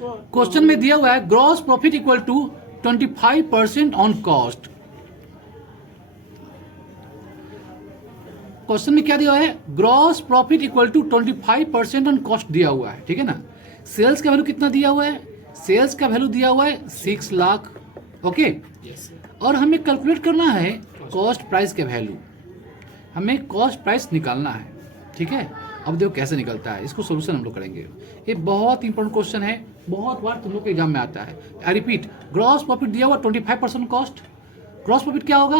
Question में दिया हुआ है gross profit equal to 25% on cost. Question में क्या दिया हुआ है? Gross profit equal to 25% on cost दिया हुआ है, ठीक है ना। सेल्स का वैल्यू कितना दिया हुआ है? सेल्स का वैल्यू दिया हुआ है 6 लाख, ओके। और हमें कैलकुलेट करना है कॉस्ट प्राइस के वैल्यू, हमें कॉस्ट प्राइस निकालना है, ठीक है। अब देखो कैसे निकलता है, इसको सोल्यूशन हम लोग करेंगे। ये बहुत इंपॉर्टेंट क्वेश्चन है, बहुत बार तुम लोग के एग्जाम में आता है। आई रिपीट, ग्रॉस प्रॉफिट दिया हुआ 25% कॉस्ट। ग्रॉस प्रॉफिट क्या होगा?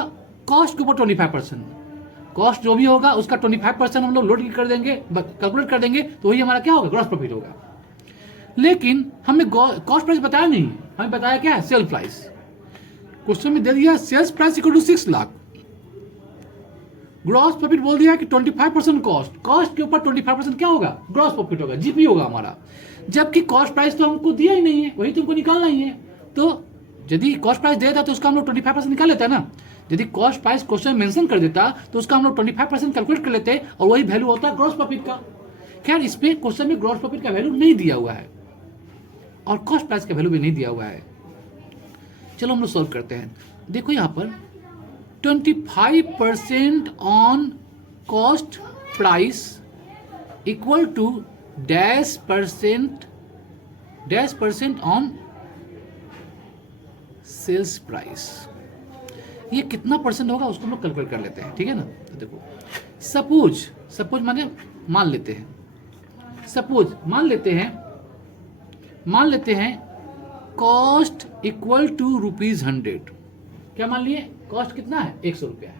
कॉस्ट के ऊपर 25%, कॉस्ट जो भी होगा उसका 25% हम लोग लोड कर देंगे, कैलकुलेट कर देंगे, तो वही हमारा क्या होगा? ग्रॉस प्रॉफिट होगा। लेकिन हमें कॉस्ट प्राइस बताया नहीं, हमें बताया क्या है? Sale price. क्वेश्चन में दे दिया sales price equal to 6 lakh, gross profit बोल दिया कि 25% कॉस्ट, कॉस्ट के ऊपर 25% क्या होगा? ग्रॉस प्रॉफिट होगा, जीपी होगा हमारा। जबकि कॉस्ट प्राइस तो हमको दिया ही नहीं है, वही तुमको निकालना ही है। तो यदि कॉस्ट प्राइस दे देता तो उसका हम लोग 25% निकाल लेते हैं ना। यदि कॉस्ट प्राइस क्वेश्चन मेंशन कर देता तो उसका हम लोग 25% कैलकुलेट कर लेते और वही वैल्यू होता है ग्रॉस प्रॉफिट का। खैर इसमें क्वेश्चन में ग्रॉस प्रॉफिट का वैल्यू नहीं दिया हुआ है और कॉस्ट प्राइस का वैल्यू भी नहीं दिया हुआ है। चलो हम लोग सॉल्व करते हैं। देखो यहाँ पर 25% on cost price equal to dash percent on sales price. ये कितना परसेंट होगा उसको हम लोग कैलकुलेट कर लेते हैं, ठीक है ना। तो देखो सपोज माने मान लेते हैं कॉस्ट इक्वल टू ₹100। क्या मान लिए? कॉस्ट कितना है? 100 रुपया है।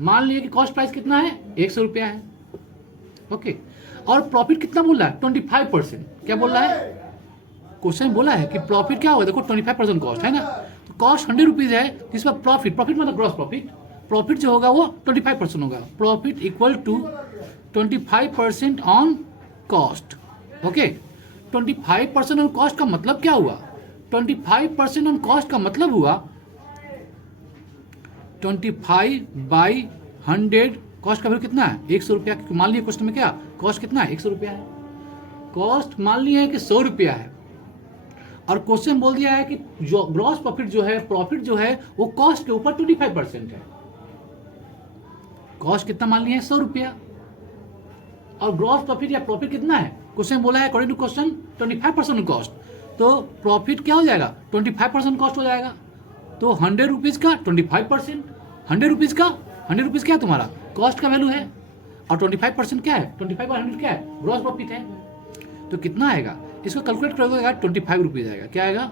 मान लिए कि कॉस्ट प्राइस कितना है? 100 रुपया है, ओके। और प्रॉफिट कितना बोल रहा है? 25%। क्या बोल रहा है? क्वेश्चन बोला है कि प्रॉफिट क्या होगा? देखो 25% कॉस्ट है ना, तो कॉस्ट 100 रुपीज है, जिसमें प्रॉफिट मतलब ग्रॉस प्रॉफिट जो होगा वो 25% होगा। Profit equal to 25% on cost, okay. 25% on cost का मतलब क्या हुआ? 25% ऑन कॉस्ट का मतलब हुआ 25/100। कॉस्ट का वैल्यू कितना है? 100 रुपया। मान लिया क्वेश्चन में क्या कॉस्ट कितना है? 100 रुपया है। कॉस्ट मान लिया है कि 100 रुपया है और क्वेश्चन बोल दिया है कि जो ग्रॉस प्रॉफिट जो है, प्रॉफिट जो है वो कॉस्ट के ऊपर 25% है। कॉस्ट कितना मान लिया है? 100 रुपया। और ग्रॉस प्रॉफिट या प्रॉफिट कितना है? क्वेश्चन बोला है अकॉर्डिंग टू क्वेश्चन 25% कॉस्ट, तो प्रॉफिट क्या हो जाएगा? 25% कॉस्ट हो जाएगा। तो 100 रुपीज का 25%, 100 रुपीज क्या है तुम्हारा? कॉस्ट का वैल्यू है और 25% क्या है? 25/100 क्या है? ग्रॉस प्रॉफिट है। तो कितना आएगा? इसको कैलकुलेट करोगे 25 रुपीज आएगा। क्या आएगा?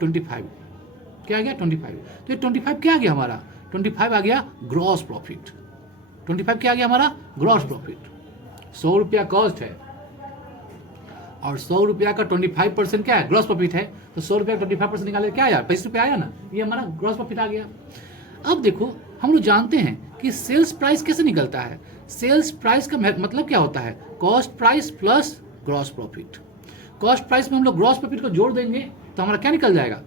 25। क्या आ गया? 25। तो ये 25 क्या आ गया हमारा? 25 आ गया ग्रॉस प्रॉफिट। 25 क्या आ गया हमारा? Gross profit. 100 रुपया कॉस्ट है और 100 रुपया का 25% क्या है? ग्रॉस प्रॉफिट है। तो 100 रुपया का 25% निकाले क्या आया? 25 रुपया आया ना, ये हमारा ग्रॉस प्रॉफिट आ गया। अब देखो हम लोग जानते हैं कि सेल्स प्राइस कैसे निकलता है। सेल्स प्राइस का मतलब क्या होता है? Cost price plus gross profit. Cost price में हम लोग ग्रॉस प्रॉफिट को जोड़ देंगे तो हमारा क्या निकल जाएगा?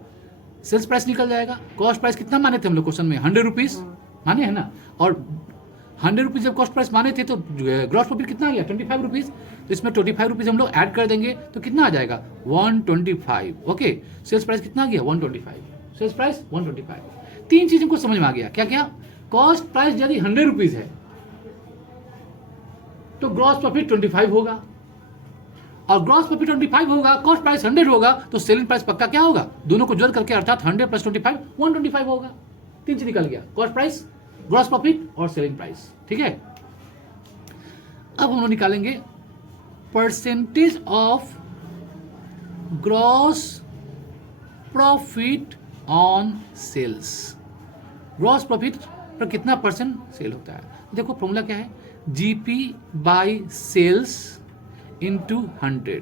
सेल्स प्राइस निकल जाएगा। कॉस्ट प्राइस कितना माने थे हम लोग क्वेश्चन में? 100 रुपीज माने है ना, और 100 रुपीज जब कॉस्ट प्राइस माने थे तो ग्रॉस प्रॉफिट कितना आ गया? 25 रुपीज। तो इसमें 25 रुपीज हम लोग ऐड कर देंगे तो कितना आ जाएगा? 125, ओके। सेल्स प्राइस कितना आ गया? 125। Sales price 125। तीन चीज हमको समझ में आ गया। क्या क्या? कॉस्ट प्राइस यदि 100 रुपीज है तो ग्रॉस प्रॉफिट 25 होगा, और ग्रॉस प्रॉफिट 25 होगा, कॉस्ट प्राइस 100 होगा, तो सेलिंग प्राइस पक्का क्या होगा? दोनों को जोड़ करके अर्थात 100 + 25 125 होगा। तीन चीज निकल गया, कॉस्ट प्राइस, ग्रॉस प्रॉफिट और सेलिंग प्राइस, ठीक है। अब हम लोग निकालेंगे percentage of gross profit on sales. Gross profit पर कितना परसेंट सेल होता है? देखो फॉर्मूला क्या है? GP/सेल्स इंटू 100।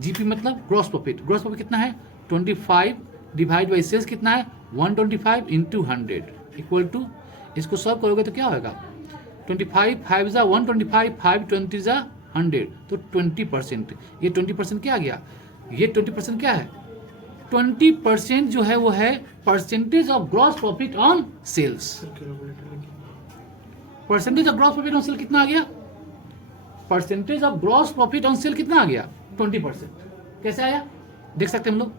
GP मतलब ग्रॉस प्रॉफिट। ग्रॉस प्रॉफिट कितना है? 25 डिवाइड बाई सेल्स कितना है? 125 इंटू 100 इक्वल टू, इसको सॉल्व करोगे तो क्या होगा? 25 5 = 125, 5 20 = 100, तो 20%। ये 20% क्या आ गया? ये 20% क्या है? 20% जो है वो है percentage of gross profit on sales. Percentage of gross profit on sale कितना आ गया? Percentage of gross profit on sale कितना आ गया? 20%। कैसे आया? देख सकते हैं हम लोग।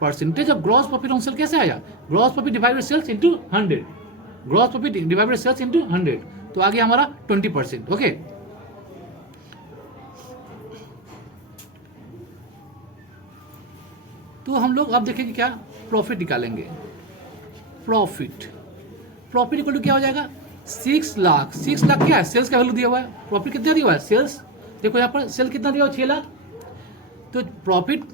Percentage of gross profit on sale कैसे आया, gross profit divided sales into 100, gross profit divided sales into 100, तो आ गया हमारा 20%। ओके, तो हम लोग अब देखेंगे क्या, प्रॉफिट निकालेंगे। प्रॉफिट इक्वल टू क्या हो जाएगा, 6 लाख। 6 लाख क्या है, सेल्स का वैल्यू दिया हुआ है। प्रॉफिट कितना दिया हुआ है, सेल्स, देखो यहाँ पर सेल कितना दिया हुआ है, 6 लाख। तो प्रॉफिट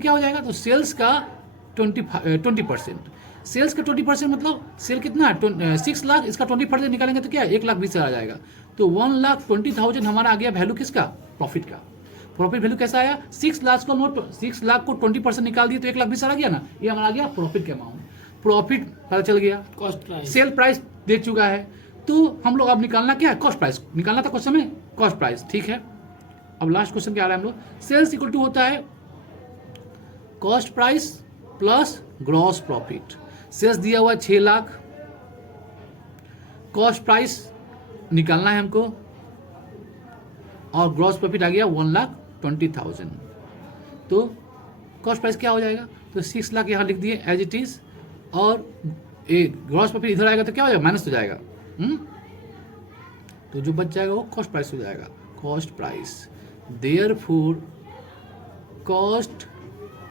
क्या हो जाएगा, तो सेल्स का 20%, सेल्स का 20% मतलब सेल कितना है 6 लाख, इसका 20% निकालेंगे तो क्या है 1,20,000 आ जाएगा। तो 1,20,000 हमारा आ गया वैल्यू किसका, प्रॉफिट का। प्रॉफिट वैल्यू कैसा आया, 6 लाख को 20% निकाल दिए तो 1,20,000 आ गया ना, ये हमारा आ गया प्रॉफिट के अमाउंट। प्रॉफिट पता चल गया, कॉस्ट प्राइस, सेल प्राइस दे चुका है, तो हम लोग अब निकालना क्या है, कॉस्ट प्राइस निकालना था क्वेश्चन में, कॉस्ट प्राइस। ठीक है, अब लास्ट क्वेश्चन क्या आ रहा है हम लोग, सेल्स इक्वल टू होता है cost price plus gross profit. Sales दिया हुआ 6 लाख, कॉस्ट प्राइस निकालना है हमको, और ग्रॉस प्रॉफिट आ गया 1,20,000। तो कॉस्ट प्राइस क्या हो जाएगा, तो 6 लाख यहाँ लिख दिए एज इट इज, और ग्रॉस प्रॉफिट इधर आएगा तो क्या हो जाएगा, माइनस हो जाएगा। तो जो बच जाएगा वो कॉस्ट प्राइस हो जाएगा, cost price. Therefore cost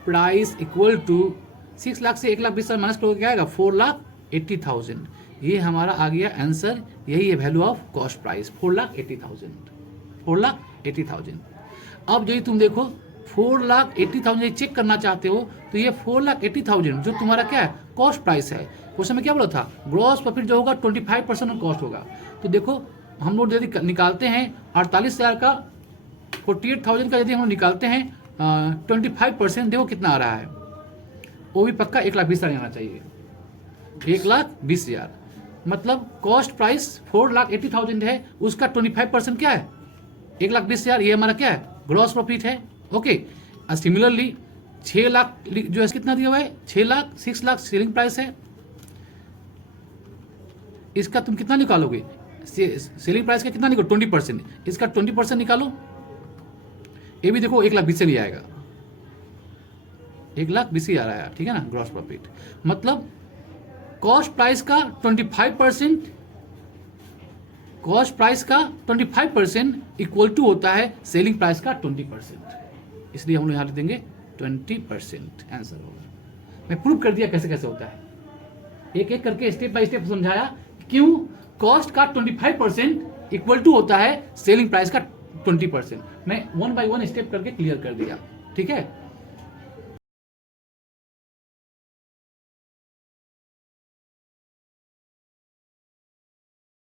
price equal to 6 lakh से 1,20,000 माइनस करोगे क्या आएगा, 4,80,000। ये हमारा आ गया आंसर, यही है वैल्यू ऑफ कॉस्ट प्राइस, 4,80,000। अब यदि तुम देखो 4,80,000 चेक करना चाहते हो तो ये 4,80,000 जो तुम्हारा क्या है, कॉस्ट प्राइस है। क्वेश्चन में क्या बोला था, ग्रॉस प्रॉफिट जो होगा 25% ऑफ कॉस्ट होगा। तो देखो हम लोग यदि निकालते हैं 48,000 का, 48,000 का यदि हम निकालते हैं 25%, देखो कितना आ रहा है, वो भी पक्का 1,20,000 आना चाहिए, 1,20,000। मतलब कॉस्ट प्राइस 4,80,000 है, उसका 25% क्या है, 1,20,000। ये हमारा क्या है, ग्रॉस प्रॉफिट है। ओके, सिमिलरली 6 लाख जो है कितना दिया हुआ है, 6 लाख, 6 लाख सेलिंग प्राइस है, इसका तुम कितना निकालोगे, सेलिंग प्राइस का कितना निकालो, 20%, इसका 20% निकालो, ये भी देखो 1,20,000 ही आएगा, 1,20,000 आया, ठीक है ना, ग्रॉस प्रॉफिट। मतलब कॉस्ट प्राइस का 25%, कॉस्ट प्राइस का 25% इक्वल टू होता है सेलिंग प्राइस का 20%, इसलिए हम लोग यहाँ लिख देंगे 20% आंसर होगा। मैं प्रूव कर दिया कैसे कैसे होता है, एक एक करके स्टेप बाय स्टेप समझाया क्यों कॉस्ट का 25% इक्वल टू होता है सेलिंग प्राइस का 20%। मैं 1 बाय 1 स्टेप करके क्लियर कर दिया, ठीक है।